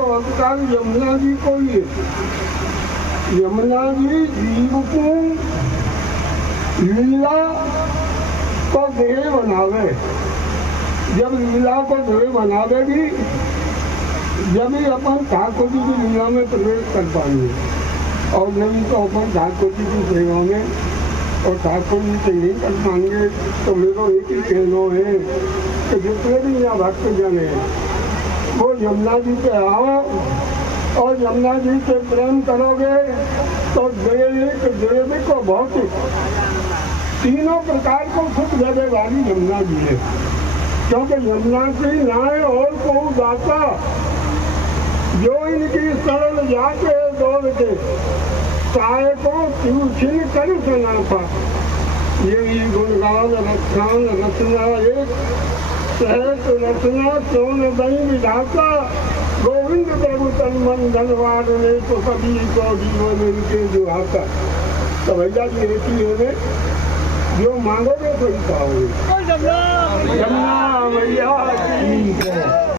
तो अवतार यमुना जी को ही है। यमुना जी जीव को लीला को देह बनावे। जब लीला को देह बनावेगी जब ही अपन ठाकुर जी की लीला में प्रवेश कर पाएंगे, और नहीं तो अपन ठाकुर जी की सेवा में और ठाकुर जी से नहीं कर पाएंगे। तो मेरा एक ही कहना है कि जितने भी यहाँ भक्त जन है वो यमुना जी पे आओ और यमुना जी से प्रेम करोगे तो दैविक दैविक और भौतिक तीनों प्रकार को सुख देने वाली यमुना जी है। क्योंकि यमुना की नाय और को दाता जो इनकी सरल जाते दौड़ के साय को छिन कर सुना था। यही गुणगान रक्षान रचना एक सहत रचना सोन दई विधाता गोविंद प्रभु तन मन धनवार ने तो सभी को जीवन इनके जुहाता। तो भैया जी ऐसी है जो मांगोगे तो ही पाओगे। यमुना भैया